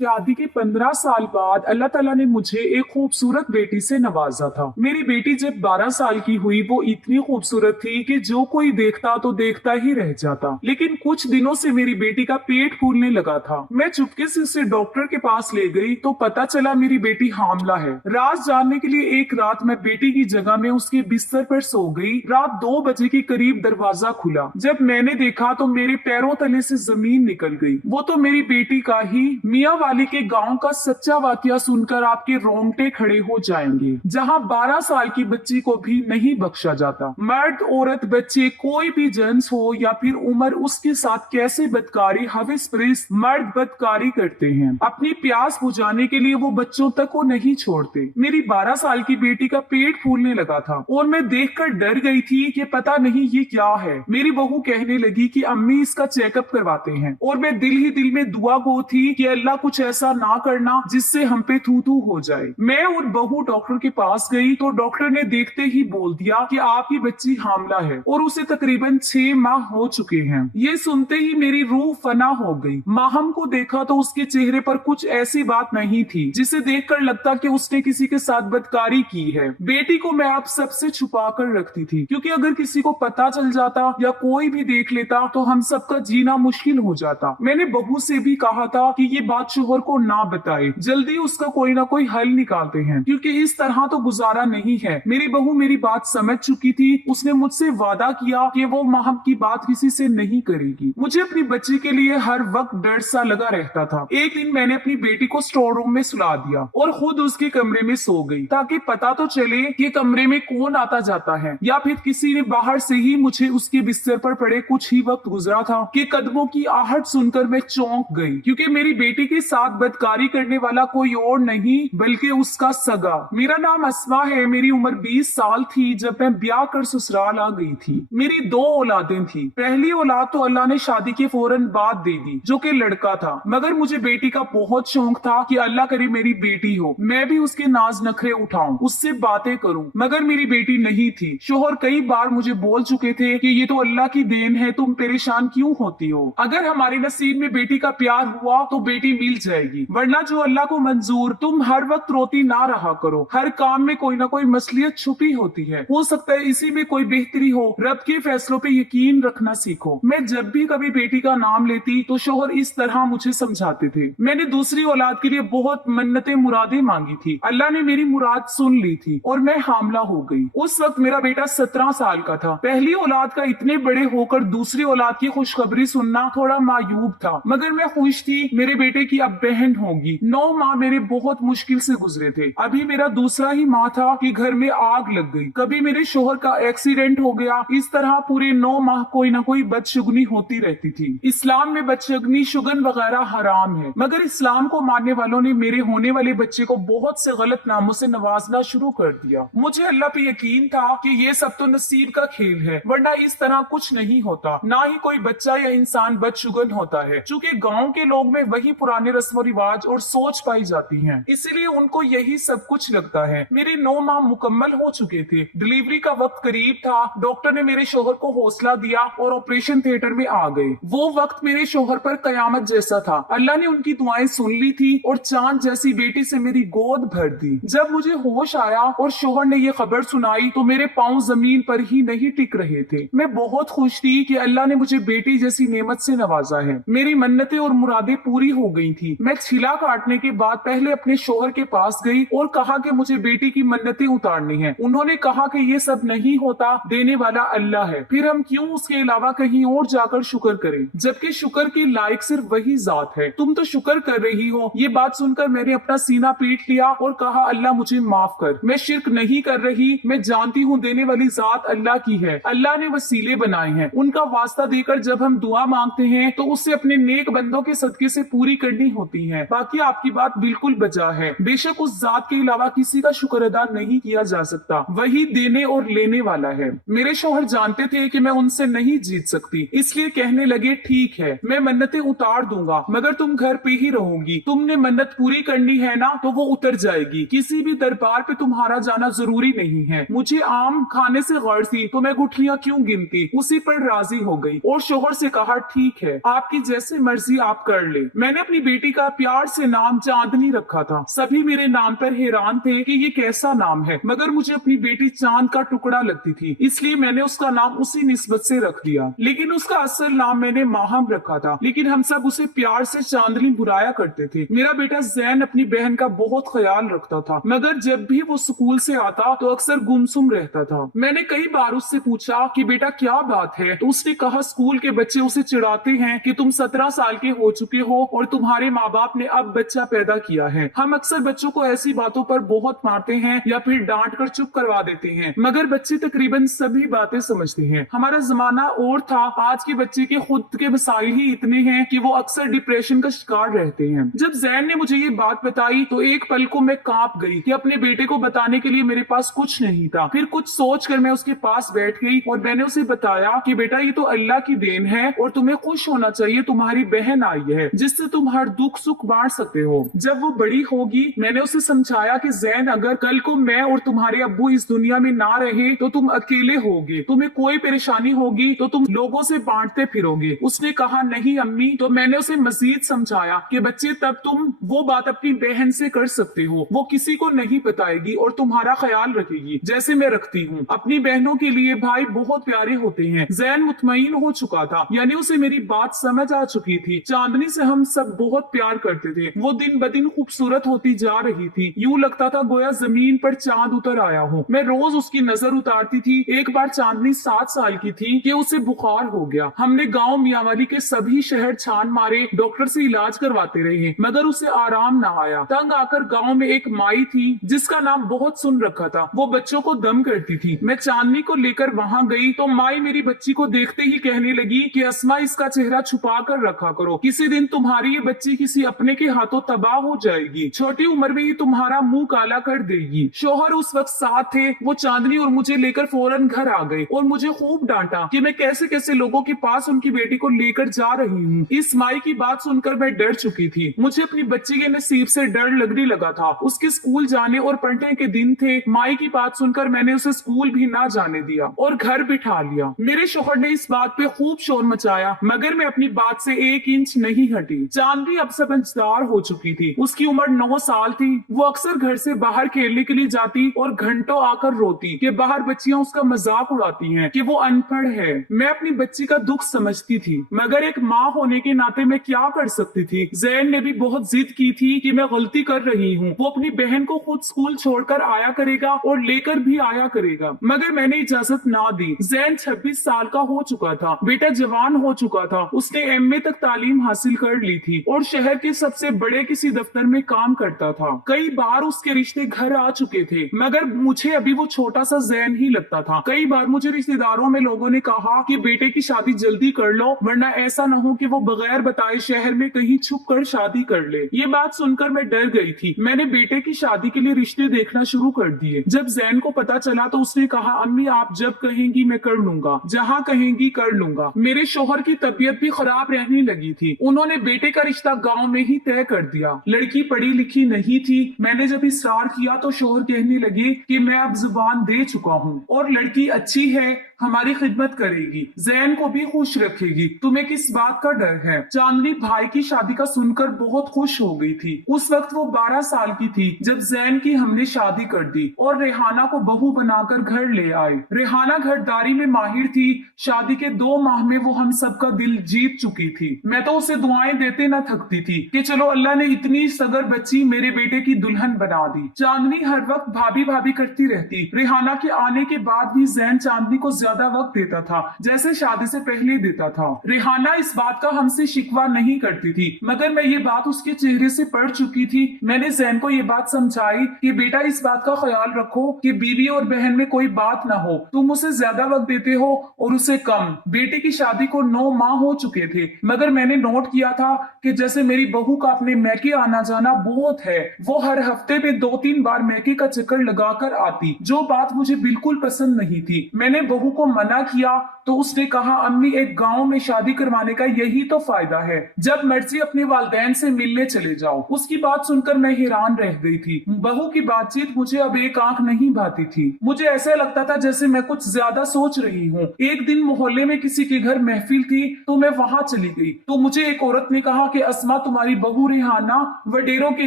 शादी के 15 साल बाद अल्लाह ताला ने मुझे एक खूबसूरत बेटी से नवाजा था। मेरी बेटी जब 12 साल की हुई वो इतनी खूबसूरत थी कि जो कोई देखता तो देखता ही रह जाता। लेकिन कुछ दिनों से मेरी बेटी का पेट फूलने लगा था। मैं चुपके से उसे डॉक्टर के पास ले गई तो पता चला मेरी बेटी हामला है। राज जानने के लिए एक रात मैं बेटी की जगह में उसके बिस्तर पर सो गई। रात 2 बजे के करीब दरवाजा खुला। जब मैंने देखा तो मेरे पैरों तले से जमीन निकल गई। वो तो मेरी बेटी का ही मियाँ वाली के गांव का सच्चा वाकया सुनकर आपके रोंगटे खड़े हो जाएंगे, जहां 12 साल की बच्ची को भी नहीं बख्शा जाता। मर्द, औरत, बच्चे, कोई भी जन्स हो या फिर उम्र, उसके साथ कैसे बदकारी हवस मर्द बदकारी करते हैं। अपनी प्यास बुझाने के लिए वो बच्चों तक को नहीं छोड़ते। मेरी 12 साल की बेटी का पेट फूलने लगा था और मैं देखकर डर गई थी कि पता नहीं ये क्या है। मेरी बहू कहने लगी कि अम्मी इसका चेकअप करवाते हैं, और मैं दिल ही दिल में दुआ गो थी कि अल्लाह कुछ ऐसा ना करना जिससे हम पे थू थू हो जाए। मैं और बहू डॉक्टर के पास गई तो डॉक्टर ने देखते ही बोल दिया कि आपकी बच्ची हामला है और उसे तकरीबन 6 माह हो चुके हैं। ये सुनते ही मेरी रूह फना हो गई। माहम को देखा तो उसके चेहरे पर कुछ ऐसी बात नहीं थी जिसे देखकर लगता कि उसने किसी के साथ बदकारी की है। बेटी को मैं आप सबसे छुपा कर रखती थी, क्योंकि अगर किसी को पता चल जाता या कोई भी देख लेता तो हम सबका जीना मुश्किल हो जाता। मैंने बहू से भी कहा था कि ये बात शोहर को ना बताए, जल्दी उसका कोई ना कोई हल निकालते हैं, क्योंकि इस तरह तो गुजारा नहीं है। मेरी बहू मेरी बात समझ चुकी थी। उसने मुझसे वादा किया कि वो माहम की बात किसी से नहीं करेगी। मुझे अपनी बच्ची के लिए हर वक्त डर सा लगा रहता था। एक दिन मैंने अपनी बेटी को स्टोर रूम में सुला दिया और खुद उसके कमरे में सो गई, ताकि पता तो चले कि कमरे में कौन आता जाता है, या फिर किसी ने बाहर से ही मुझे उसके बिस्तर पर पड़े कुछ ही वक्त गुजरा था कि कदमों की आहट सुनकर मैं चौंक गई, क्योंकि मेरी बेटी के साथ बदकारी करने वाला कोई और नहीं बल्कि उसका सगा। मेरा नाम अस्मा है। मेरी उम्र 20 साल थी जब मैं ब्याह कर ससुराल आ गई थी। मेरी 2 औलादें थी। पहली औलाद तो अल्लाह ने शादी के फौरन बाद दे दी, जो कि लड़का था, मगर मुझे बेटी का बहुत शौक था कि अल्लाह करे मेरी बेटी हो, मैं भी उसके नाज नखरे उठाऊं, उससे बातें करूं, मगर मेरी बेटी नहीं थी। शोहर कई बार मुझे बोल चुके थे कि ये तो अल्लाह की देन है, तुम परेशान क्यों होती हो। अगर हमारे नसीब में बेटी का प्यार हुआ तो बेटी मिल जाएगी, वरना जो अल्लाह को मंजूर। तुम हर वक्त रोती ना रहा करो। हर काम में कोई ना कोई मसलियत छुपी होती है, हो सकता है इसी में कोई बेहतरी हो। रब के फैसलों पे यकीन रखना सीखो। मैं जब भी कभी बेटी का नाम लेती तो शोहर इस तरह मुझे समझाते थे। मैंने दूसरी औलाद के लिए बहुत मन्नतें मुरादें मांगी थी। अल्लाह ने मेरी मुराद सुन ली थी और मैं हामला हो गई। उस वक्त मेरा बेटा 17 साल का था। पहली औलाद का इतने बड़े होकर दूसरी औलाद की खुशखबरी सुनना थोड़ा मायूब था, मगर मैं खुश थी। मेरे बेटे की अब बहन होगी। 9 माह मेरे बहुत मुश्किल से गुजरे थे। अभी मेरा दूसरा ही माह था कि घर में आग लग गई। कभी मेरे शोहर का एक्सीडेंट हो गया। इस तरह पूरे 9 माह कोई ना कोई बदशुगनी होती रहती थी। इस्लाम में बदशुगनी, शुगन वगैरह हराम है, मगर इस्लाम को मानने वालों ने मेरे होने वाले बच्चे को बहुत से गलत नामों से नवाजना शुरू कर दिया। मुझे अल्लाह पे यकीन था कि ये सब तो नसीब का खेल है, वरना इस तरह कुछ नहीं होता। ना ही कोई बच्चा या इंसान बदशुगन होता है, चूंकि गाँव के लोग में वही पुराने रस्म रिवाज और सोच पाई जाती है, इसलिए उनको यही सब कुछ लगता है। मेरे 9 माह मुकम्मल हो चुके थे। डिलीवरी का वक्त करीब था। डॉक्टर ने मेरे शोहर को हौसला दिया और ऑपरेशन थिएटर में आ गए। वो वक्त मेरे शोहर पर कयामत जैसा था। अल्लाह ने उनकी दुआएं सुन ली थी और चांद जैसी बेटी से मेरी गोद भर दी। जब मुझे होश आया और शोहर ने ये खबर सुनाई तो मेरे पांव जमीन पर ही नहीं टिक रहे थे। मैं बहुत खुश थी कि अल्लाह ने मुझे बेटी जैसी नेमत से नवाजा है। मेरी मन्नतें और मुरादें पूरी हो गई थी। मैं छिला काटने के बाद पहले अपने शोहर के पास गई और कहा कि मुझे बेटी की मन्नतें उतारनी है। उन्होंने कहा कि ये सब नहीं होता, देने वाला अल्लाह है, फिर हम क्यों उसके अलावा कहीं और जाकर शुक्र करें, जबकि शुक्र के लायक सिर्फ वही जात है। तुम तो शुक्र कर रही हो। ये बात सुनकर मैंने अपना सीना पीट लिया और कहा, अल्लाह मुझे माफ कर, मैं शिर्क नहीं कर रही। मैं जानती हूँ देने वाली जात अल्लाह की है। अल्लाह ने वसीले बनाए हैं, उनका वास्ता देकर जब हम दुआ मांगते हैं तो उससे अपने नेक बंदों के सदके से पूरी करनी होती है। बाकी आपकी बात बिल्कुल बजा है। बेशक उस जात के अलावा किसी का शुक्र अदा नहीं किया जा सकता, वही देने और लेने वाला है। मेरे शौहर जानते थे कि मैं उनसे नहीं जीत सकती, इसलिए कहने लगे, ठीक है मैं मन्नतें उतार दूंगा, मगर तुम घर पे ही रहोगी। तुमने मन्नत पूरी करनी है ना तो वो उतर जाएगी। किसी भी दरबार पे तुम्हारा जाना जरूरी नहीं है। मुझे आम खाने से गर्ज थी तो मैं गुठलियां क्यों गिनती। उसी पर राजी हो गई और शौहर से कहा, ठीक है आपकी जैसे मर्जी आप कर ले। मैंने अपनी बेटी बेटी का प्यार से नाम चांदनी रखा था। सभी मेरे नाम पर हैरान थे कि ये कैसा नाम है, मगर मुझे अपनी बेटी चांद का टुकड़ा लगती थी, इसलिए मैंने उसका नाम उसी निस्बत से रख दिया। लेकिन उसका असल नाम मैंने माहम रखा था, लेकिन हम सब उसे प्यार से चांदनी बुलाया करते थे। मेरा बेटा जैन अपनी बहन का बहुत ख्याल रखता था, मगर जब भी वो स्कूल से आता तो अक्सर गुमसुम रहता था। मैंने कई बार उससे पूछा कि बेटा क्या बात है, तो उसने कहा स्कूल के बच्चे उसे चिढ़ाते हैं कि तुम 17 साल के हो चुके हो और तुम्हारे माँ बाप ने अब बच्चा पैदा किया है। हम अक्सर बच्चों को ऐसी बातों पर बहुत मारते हैं या फिर डांट कर चुप करवा देते हैं, मगर बच्चे तकरीबन सभी बातें समझते हैं। हमारा जमाना और था, आज के बच्चे के खुद के मसाइल ही इतने हैं कि वो अक्सर डिप्रेशन का शिकार रहते हैं। जब जैन ने मुझे ये बात बताई तो एक पल को मैं कांप गई कि अपने बेटे को बताने के लिए मेरे पास कुछ नहीं था। फिर कुछ सोच कर मैं उसके पास बैठ गई और मैंने उसे बताया कि बेटा ये तो अल्लाह की देन है और तुम्हें खुश होना चाहिए, तुम्हारी बहन आई है जिससे तुम हर दुख सुख बांट सकते हो। जब वो बड़ी होगी मैंने उसे समझाया कि जैन अगर कल को मैं और तुम्हारे अब्बू इस दुनिया में ना रहे तो तुम अकेले होगे, तुम्हें कोई परेशानी होगी तो तुम लोगों से बांटते फिरोगे। उसने कहा नहीं अम्मी, तो मैंने उसे मजीद समझाया कि बच्चे तब तुम वो बात अपनी बहन से कर सकते हो, वो किसी को नहीं बताएगी और तुम्हारा ख्याल रखेगी जैसे मैं रखती हूँ। अपनी बहनों के लिए भाई बहुत प्यारे होते हैं। जैन मुतमईन हो चुका था, यानी उसे मेरी बात समझ आ चुकी थी। चांदनी से हम सब बहुत प्यार करते थे। वो दिन ब दिन खूबसूरत होती जा रही थी, यूं लगता था गोया जमीन पर चांद उतर आया हो। मैं रोज उसकी नजर उतारती थी। एक बार चांदनी 7 साल की थी कि उसे बुखार हो गया। हमने गांव मियावाली के सभी शहर छान मारे, डॉक्टर से इलाज करवाते रहे, मगर उसे आराम न आया। तंग आकर गांव में एक माई थी जिसका नाम बहुत सुन रखा था, वो बच्चों को दम करती थी। मैं चांदनी को लेकर वहां गई तो माई मेरी बच्ची को देखते ही कहने लगी कि अस्मा इसका चेहरा छुपा कर रखा करो, किसी दिन तुम्हारी ये बच्ची किसी अपने के हाथों तबाह हो जाएगी, छोटी उम्र में ही तुम्हारा मुंह काला कर देगी। शोहर उस वक्त साथ थे, वो चांदनी और मुझे लेकर फौरन घर आ गए और मुझे खूब डांटा कि मैं कैसे कैसे लोगों के पास उनकी बेटी को लेकर जा रही हूँ। इस माई की बात सुनकर मैं डर चुकी थी। मुझे अपनी बच्ची के नसीब से डर लगने लगा था। उसके स्कूल जाने और पढ़ने के दिन थे। माई की बात सुनकर मैंने उसे स्कूल भी ना जाने दिया और घर बिठा लिया। मेरे शोहर ने इस बात पे खूब शोर मचाया, मगर मैं अपनी बात से 1 इंच नहीं हटी। चांदनी अब समझदार हो चुकी थी। उसकी उम्र 9 साल थी। वो अक्सर घर से बाहर खेलने के लिए जाती और घंटों आकर रोती कि बाहर बच्चियां उसका मजाक उड़ाती हैं कि वो अनपढ़ है। मैं अपनी बच्ची का दुख समझती थी, मगर एक माँ होने के नाते मैं क्या कर सकती थी। जैन ने भी बहुत जिद की थी कि मैं गलती कर रही हूँ, वो अपनी बहन को खुद स्कूल छोड़कर आया करेगा और लेकर भी आया करेगा, मगर मैंने इजाजत ना दी। जैन 26 साल का हो चुका था, बेटा जवान हो चुका था। उसने MA तक तालीम हासिल कर ली थी और शहर के सबसे बड़े किसी दफ्तर में काम करता था। कई बार उसके रिश्ते घर आ चुके थे, मगर मुझे अभी वो छोटा सा जैन ही लगता था। कई बार मुझे रिश्तेदारों में लोगों ने कहा कि बेटे की शादी जल्दी कर लो, वरना ऐसा न हो कि वो बगैर बताए शहर में कहीं छुप कर शादी कर ले। ये बात सुनकर मैं डर गई थी। मैंने बेटे की शादी के लिए रिश्ते देखना शुरू कर दिए। जब जैन को पता चला तो उसने कहा अम्मी आप जब कहेंगी मैं कर लूंगा, जहाँ कहेंगी कर लूंगा। मेरे शोहर की तबीयत भी खराब रहने लगी थी। उन्होंने बेटे का रिश्ता गाँव में ही तय कर दिया। लड़की पढ़ी लिखी नहीं थी। मैंने जब इसरार किया तो शोहर कहने लगे कि मैं अब जुबान दे चुका हूँ और लड़की अच्छी है, हमारी खिदमत करेगी, जैन को भी खुश रखेगी, तुम्हें किस बात का डर है। चांदनी भाई की शादी का सुनकर बहुत खुश हो गई थी। उस वक्त वो 12 साल की थी जब जैन की हमने शादी कर दी और रेहाना को बहू बनाकर घर ले आए। रेहाना घरदारी में माहिर थी। शादी के 2 माह में वो हम सबका दिल जीत चुकी थी। मैं तो उसे दुआएं देते न थकती थी कि चलो अल्लाह ने इतनी सगर बच्ची मेरे बेटे की दुल्हन बना दी। चांदनी हर वक्त भाभी भाभी करती रहती। रेहाना के आने के बाद भी जैन चांदनी को ज्यादा वक्त देता था जैसे शादी से पहले देता था। रेहाना इस बात का हमसे शिकवा नहीं करती थी, मगर मैं ये बात उसके चेहरे से पढ़ चुकी थी। मैंने जैन को ये बात समझाई कि बेटा इस बात का ख्याल रखो कि बीवी और बहन में कोई बात ना हो, तुम उसे ज्यादा वक्त देते हो और उसे कम। बेटे की शादी को 9 माह हो चुके थे, मगर मैंने नोट किया था कि जैसे मेरी बहू का अपने मैके आना जाना बहुत है। वो हर हफ्ते में 2-3 बार मैके का चक्कर लगाकर आती, जो बात मुझे बिल्कुल पसंद नहीं थी। मैंने बहू को मना किया तो उसने कहा अम्मी एक गांव में शादी करवाने का यही तो फायदा है, जब मर्जी अपने वालिदैन से मिलने चले जाओ। उसकी बात सुनकर मैं हैरान रह गई थी। बहू की बातचीत मुझे अब एक आंख नहीं भाती थी। मुझे ऐसा लगता था जैसे मैं कुछ ज्यादा सोच रही हूँ। एक दिन मोहल्ले में किसी के घर महफिल थी तो मैं वहां चली गई तो मुझे एक औरत ने कहा कि अस्मा साथ तुम्हारी बहू रेहाना वडेरों के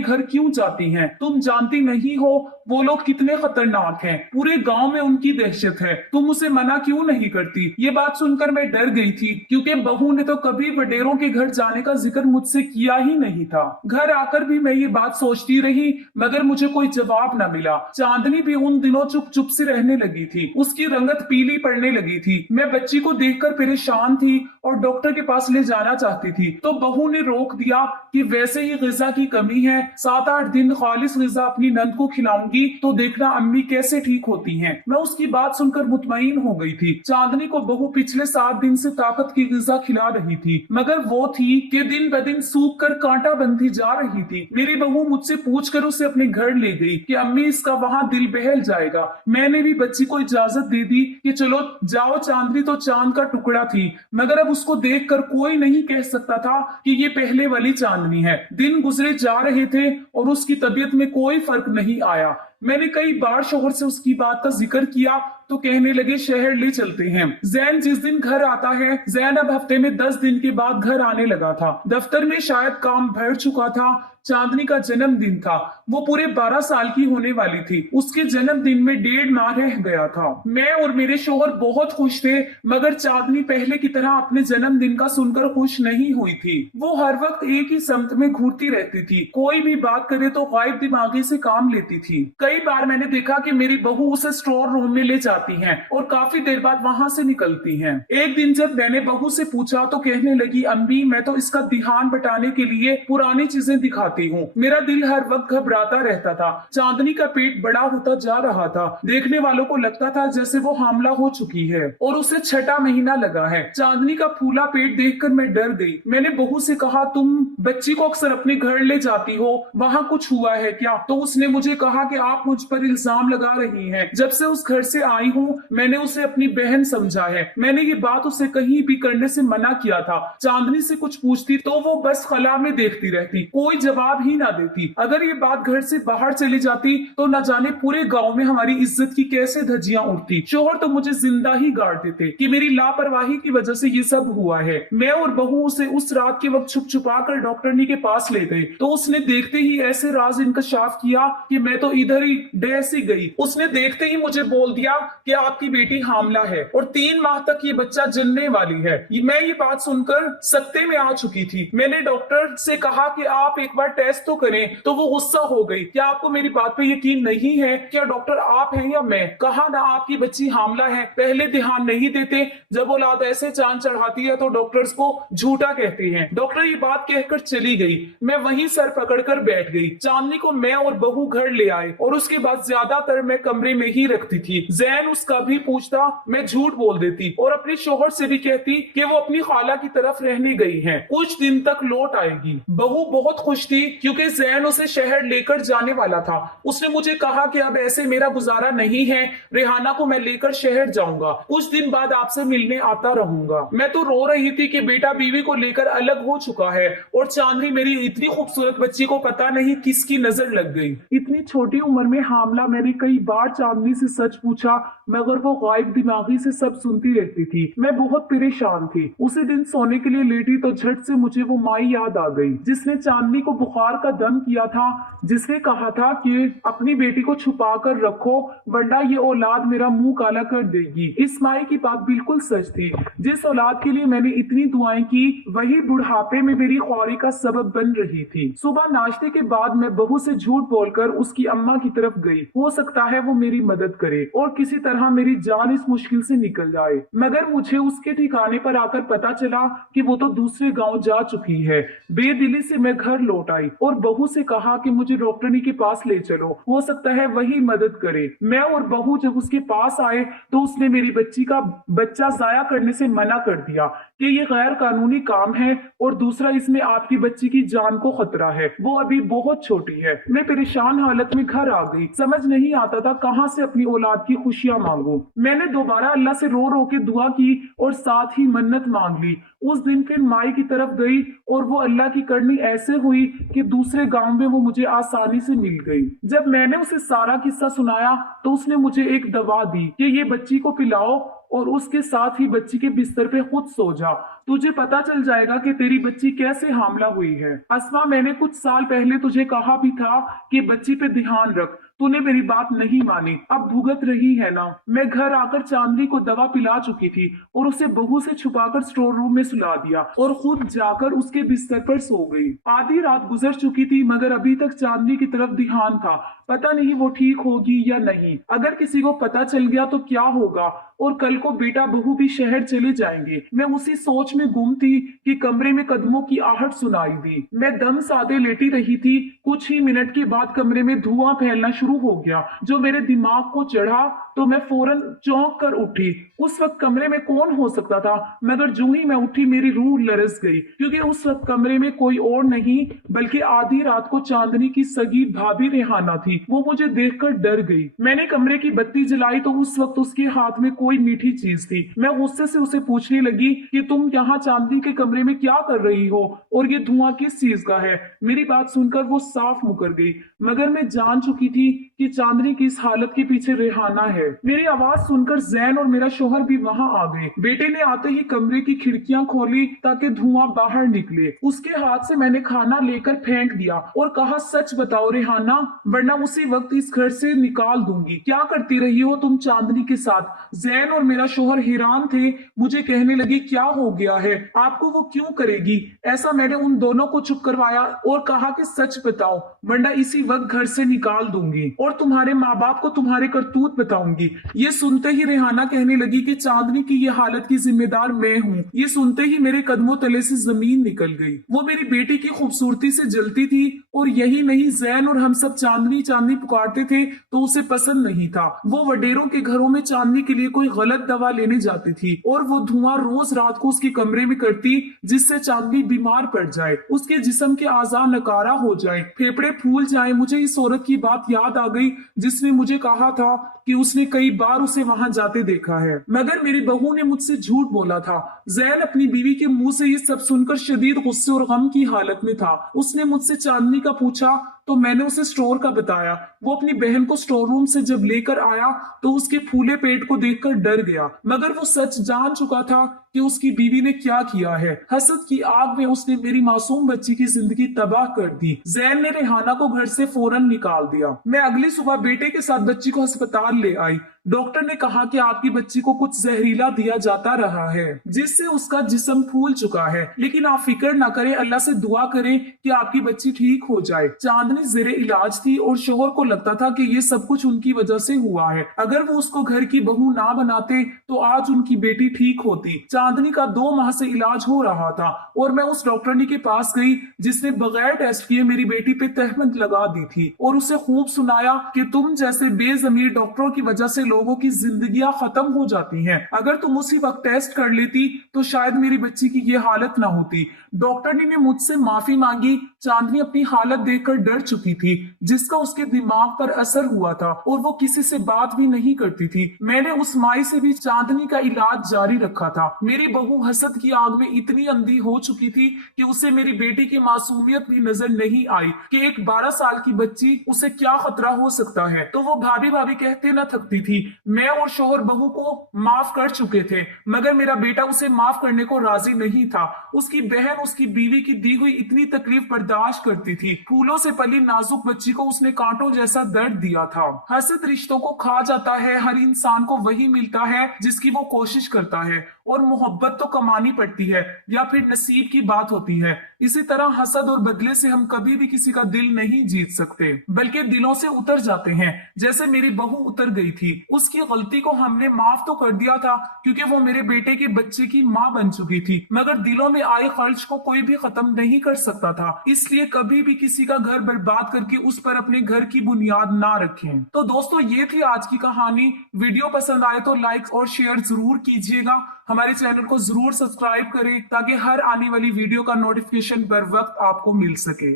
घर क्यों जाती हैं? तुम जानती नहीं हो वो लोग कितने खतरनाक हैं। पूरे गांव में उनकी दहशत है। तुम उसे मना क्यों नहीं करती? ये बात सुनकर मैं डर गई थी, क्योंकि बहू ने तो कभी वडेरों के घर जाने का जिक्र मुझसे किया ही नहीं था। घर आकर भी मैं ये बात सोचती रही, मगर मुझे कोई जवाब न मिला। चांदनी भी उन दिनों चुप चुप से रहने लगी थी। उसकी रंगत पीली पड़ने लगी थी। मैं बच्ची को देखकर परेशान थी और डॉक्टर के पास ले जाना चाहती थी, तो बहू ने रोक दिया कि वैसे ही ग़िज़ा की कमी है, 7-8 दिन खालिस ग़िज़ा अपनी नंद को खिलाऊंगी तो देखना अम्मी कैसे ठीक होती हैं। मैं उसकी बात सुनकर मुतमईन हो गई थी। चांदनी को बहू पिछले 7 दिन से ताकत की ग़िज़ा खिला रही थी, मगर वो थी कि दिन ब दिन सूख कर कांटा बनती जा रही थी। मेरी बहू मुझसे पूछकर उसे अपने घर ले गई कि अम्मी इसका वहाँ दिल बहल जाएगा। मैंने भी बच्ची को इजाजत दे दी कि चलो जाओ। चांदनी तो चांद का टुकड़ा थी, मगर अब उसको देखकर कोई नहीं कह सकता था कि ये पहले वाली चांदनी है। दिन गुजरे जा रहे थे और उसकी तबीयत में कोई फर्क नहीं आया। मैंने कई बार शोहर से उसकी बात का जिक्र किया तो कहने लगे शहर ले चलते हैं। जैन जिस दिन घर आता है, जैन अब हफ्ते में 10 दिन के बाद घर आने लगा था। दफ्तर में शायद काम बढ़ चुका था। चांदनी का जन्मदिन था। वो पूरे 12 साल की होने वाली थी। उसके जन्मदिन में 1.5 माह रह गया था। मैं और मेरे शोहर बहुत खुश थे, मगर चांदनी पहले की तरह अपने जन्मदिन का सुनकर खुश नहीं हुई थी। वो हर वक्त एक ही समत में घूरती रहती थी। कोई भी बात करे तो गायब दिमागी से काम लेती थी। कई बार मैंने देखा कि मेरी बहू उसे स्टोर रूम में ले जाती है और काफी देर बाद वहां से निकलती है। एक दिन जब मैंने बहू से पूछा तो कहने लगी, अम्मी मैं तो इसका ध्यान बटाने के लिए पुरानी चीजें दिखाती हूँ। मेरा दिल हर वक्त घबराता रहता था। चांदनी का पेट बड़ा होता जा रहा था। देखने वालों को लगता था जैसे वो हामला हो चुकी है और उसे 6ठा महीना लगा है। चांदनी का फूला पेट देखकर मैं डर गई। मैंने बहू से कहा, तुम बच्ची को अक्सर अपने घर ले जाती हो, वहाँ कुछ हुआ है क्या? तो उसने मुझे कहा कि आप मुझ पर इल्जाम लगा रही हैं। जब से उस घर से आई हूँ मैंने उसे अपनी बहन समझा है। मैंने ये बात उसे कहीं भी करने से मना किया था। चांदनी से कुछ पूछती तो वो बस खला में देखती रहती, कोई जवाब ही ना देती। अगर ये बात घर से बाहर चली जाती तो न जाने पूरे गांव में हमारी इज्जत की कैसे धज्जियां उड़ती। शोहर तो मुझे जिंदा ही गाड़ देते कि मेरी लापरवाही की वजह से ये सब हुआ है। मैं और बहू उसे उस रात के वक्त छुप छुपा कर डॉक्टरनी के पास ले गए तो उसने देखते ही ऐसे राज इंकशाफ किया कि मैं तो इधर ही डैस ही गई। उसने देखते ही मुझे बोल दिया कि आपकी बेटी हामला है और 3 माह तक ये बच्चा जन्मने वाली है। मैं ये बात सुनकर सकते में आ चुकी थी। मैंने डॉक्टर से कहा कि आप एक बार टेस्ट तो करें, तो वो गुस्सा हो गई। क्या आपको मेरी बात पे यकीन नहीं है? क्या डॉक्टर आप हैं या मैं? कहा ना आपकी बच्ची हामला है। पहले ध्यान नहीं देते, जब औलाद ऐसे चांद चढ़ाती है तो डॉक्टर्स को झूठा कहते हैं। डॉक्टर ये बात कहकर चली गई। मैं वहीं सर पकड़कर बैठ गई। चांदनी को मैं और बहू घर ले आए और उसके बाद ज्यादातर मैं कमरे में ही रखती थी। जैन उसका भी पूछता, मैं झूठ बोल देती और अपने शोहर से भी कहती कि वो अपनी खाला की तरफ रहने गई है, कुछ दिन तक लौट आएगी। बहू बहुत खुश थी क्योंकि जैन उसे शहर लेकर जाने वाला था। उसने मुझे कहा कि अब ऐसे मेरा गुजारा नहीं है, रेहाना को मैं लेकर शहर जाऊंगा, कुछ दिन बाद आपसे मिलने आता रहूंगा। मैं तो रो रही थी कि बेटा बीवी को लेकर अलग हो चुका है और चांदनी मेरी इतनी खूबसूरत बच्ची को पता नहीं किसकी नजर लग गई। इतनी छोटी उम्र में हामला। मैंने कई बार चांदनी से सच पूछा, मगर वो गायब दिमागी से सब सुनती रहती थी। मैं बहुत परेशान थी। उसी दिन सोने के लिए लेटी तो झट से मुझे वो माई याद आ गई जिसने चांदनी को बुखार का दम किया था, जिसने कहा था कि अपनी बेटी को छुपा कर रखो वरना ये औलाद मेरा मुंह काला कर देगी। इस माई की बात बिल्कुल सच थी। जिस औलाद के लिए मैंने इतनी दुआएं की वही बुढ़ापे में मेरी ख्वारी का सबब बन रही थी। सुबह नाश्ते के बाद मैं बहू से झूठ बोलकर उसकी अम्मा की तरफ गई। हो सकता है वो मेरी मदद करे और किसी तरह मेरी जान इस मुश्किल से निकल जाए। मगर मुझे उसके ठिकाने पर आकर पता चला कि वो तो दूसरे गांव जा चुकी है। बेदिली से मैं घर लौट आई और बहू से कहा कि मुझे डॉक्टरनी के पास ले चलो, हो सकता है वही मदद करे। मैं और बहू जब उसके पास आए तो उसने मेरी बच्ची का बच्चा जाया करने से मना कर दिया कि ये गैर कानूनी काम है और दूसरा इसमें आपकी बच्ची की जान को खतरा है, वो अभी बहुत छोटी है। मैं परेशान हालत में घर आ गई। समझ नहीं आता था कहां से अपनी औलाद की खुशियां मांगू। मैंने दोबारा अल्लाह से रो रो के दुआ की और साथ ही मन्नत मांग ली। उस दिन फिर माई की तरफ गई और वो अल्लाह की करनी ऐसे हुई कि दूसरे गांव में वो मुझे आसानी से मिल गई। जब मैंने उसे सारा किस्सा सुनाया तो उसने मुझे एक दवा दी कि ये बच्ची को पिलाओ और उसके साथ ही बच्ची के बिस्तर पे खुद सो जा, तुझे पता चल जाएगा कि तेरी बच्ची कैसे हामला हुई है। अस्मा, मैंने कुछ साल पहले तुझे कहा भी था कि बच्ची पे ध्यान रख, तूने मेरी बात नहीं मानी, अब भुगत रही है ना। मैं घर आकर चांदनी को दवा पिला चुकी थी और उसे बहू से छुपाकर स्टोर रूम में सुला दिया और खुद जाकर उसके बिस्तर पर सो गई। आधी रात गुजर चुकी थी मगर अभी तक चांदनी की तरफ ध्यान था। पता नहीं वो ठीक होगी या नहीं। अगर किसी को पता चल गया तो क्या होगा, और कल को बेटा बहू भी शहर चले जाएंगे। मैं उसी सोच में गुम थी कि कमरे में कदमों की आहट सुनाई दी। मैं दम साधे लेटी रही थी। कुछ ही मिनट के बाद कमरे में धुआं फैलना शुरू हो गया जो मेरे दिमाग को चढ़ा तो मैं फौरन चौंक कर उठी। उस वक्त कमरे में कौन हो सकता था, मगर जो ही मैं उठी मेरी रूह लरस गई, क्योंकि उस वक्त कमरे में कोई और नहीं बल्कि आधी रात को चांदनी की सगी भाभी रेहाना थी। वो मुझे देखकर डर गई। मैंने कमरे की बत्ती जलाई तो उस वक्त उसके हाथ में कोई मीठी चीज थी। मैं गुस्से से उसे पूछने लगी कि तुम यहाँ चांदनी के कमरे में क्या कर रही हो और ये धुआं किस चीज का है। मेरी बात सुनकर वो साफ मुकर गई, मगर मैं जान चुकी थी कि चांदनी की इस हालत के पीछे रेहाना है। मेरी आवाज सुनकर जैन और मेरा शोहर भी वहां आ गए। बेटे ने आते ही कमरे की खिड़कियां खोली ताकि धुआं बाहर निकले। उसके हाथ से मैंने खाना लेकर फेंक दिया और कहा, सच बताओ रेहाना, वरना उसी वक्त इस घर से निकाल दूंगी। क्या करती रही हो तुम चांदनी के साथ? जैन और मेरा शोहर हैरान थे। मुझे कहने लगे, क्या हो गया है आपको, वो क्यों करेगी ऐसा? मैंने उन दोनों को चुप करवाया और कहा कि सच बताओ वरना इसी वक्त घर से निकाल दूंगी और तुम्हारे माँ बाप को तुम्हारे करतूत बताऊंगी। ये सुनते ही रेहाना कहने लगी कि चांदनी की ये हालत की जिम्मेदार मैं हूँ। ये सुनते ही मेरे कदमों तले से जमीन निकल गई। वो मेरी बेटी की खूबसूरती से जलती थी और यही नहीं, जैन और हम सब चांदनी चांदनी पुकारते थे तो उसे पसंद नहीं था। वो वडेरों के घरों में चांदनी के लिए कोई गलत दवा लेने जाती थी और वो धुआं रोज रात को उसके कमरे में करती जिससे चांदनी बीमार पड़ जाए, उसके जिस्म के आज़ा नकारा हो जाए, फेफड़े फूल जाए। मुझे इस औरत की बात याद आ गई जिसने मुझे कहा था कि उसने कई बार उसे वहां जाते देखा है, मगर मेरी बहू ने मुझसे झूठ बोला था। जैन अपनी बीवी के मुंह से ये सब सुनकर शदीद गुस्से और गम की हालत में था। उसने मुझसे चांदनी का पूछा तो मैंने उसे स्टोर का बताया। वो अपनी बहन को स्टोर रूम से जब लेकर आया तो उसके फूले पेट को देखकर डर गया, मगर वो सच जान चुका था कि उसकी बीवी ने क्या किया है। हसद की आग में उसने मेरी मासूम बच्ची की जिंदगी तबाह कर दी। जैन ने रेहाना को घर से फौरन निकाल दिया। मैं अगली सुबह बेटे के साथ बच्ची को अस्पताल ले आई। डॉक्टर ने कहा कि आपकी बच्ची को कुछ जहरीला दिया जाता रहा है जिससे उसका जिस्म फूल चुका है, लेकिन आप फिक्र ना करें, अल्लाह से दुआ करें कि आपकी बच्ची ठीक हो जाए। चांदनी जेरे इलाज थी और शोहर को लगता था कि ये सब कुछ उनकी वजह से हुआ है। अगर वो उसको घर की बहू ना बनाते तो आज उनकी बेटी ठीक होती। चांदनी का 2 माह से इलाज हो रहा था और मैं उस डॉक्टरनी के पास गई जिसने बगैर टेस्ट किए मेरी बेटी पे तहमत लगा दी थी और उसे खूब सुनाया कि तुम जैसे बेजमीर डॉक्टरों की वजह से लोगों की जिंदगियां खत्म हो जाती हैं। अगर तुम उसी वक्त टेस्ट कर लेती तो शायद मेरी बच्ची की ये हालत ना होती। डॉक्टरनी ने मुझसे माफी मांगी। चांदनी अपनी हालत देखकर डर चुकी थी जिसका उसके दिमाग पर असर हुआ था और वो किसी से बात भी नहीं करती थी। मैंने उस माई से भी चांदनी का इलाज जारी रखा था। मेरी बहू हसद की आग में इतनी अंधी हो चुकी थी कि उसे मेरी बेटी की मासूमियत भी नजर नहीं आई कि एक 12 साल की बच्ची उसे क्या खतरा हो सकता है। तो वो भाभी भाभी कहते न थकती थी। मैं और शोहर बहू को माफ कर चुके थे मगर मेरा बेटा उसे माफ करने को राजी नहीं था। उसकी बहन उसकी बीवी की दी हुई इतनी तकलीफ बर्दाश्त करती थी। फूलों से पली नाजुक बच्ची को उसने कांटों जैसा दर्द दिया था। हसद रिश्तों को खा जाता है। हर इंसान को वही मिलता है जिसकी वो कोशिश करता है और मोहब्बत तो कमानी पड़ती है या फिर नसीब की बात होती है। इसी तरह हसद और बदले से हम कभी भी किसी का दिल नहीं जीत सकते बल्कि दिलों से उतर जाते हैं, जैसे मेरी बहू उतर गई थी। उसकी गलती को हमने माफ तो कर दिया था क्योंकि वो मेरे बेटे के बच्चे की माँ बन चुकी थी, मगर दिलों में आए खर्च को कोई भी खत्म नहीं कर सकता था। इसलिए कभी भी किसी का घर बर्बाद करके उस पर अपने घर की बुनियाद ना रखें। तो दोस्तों, ये थी आज की कहानी। वीडियो पसंद आए तो लाइक और शेयर जरूर कीजिएगा। हमारे चैनल को जरूर सब्सक्राइब करें ताकि हर आने वाली वीडियो का नोटिफिकेशन बर वक्त आपको मिल सके।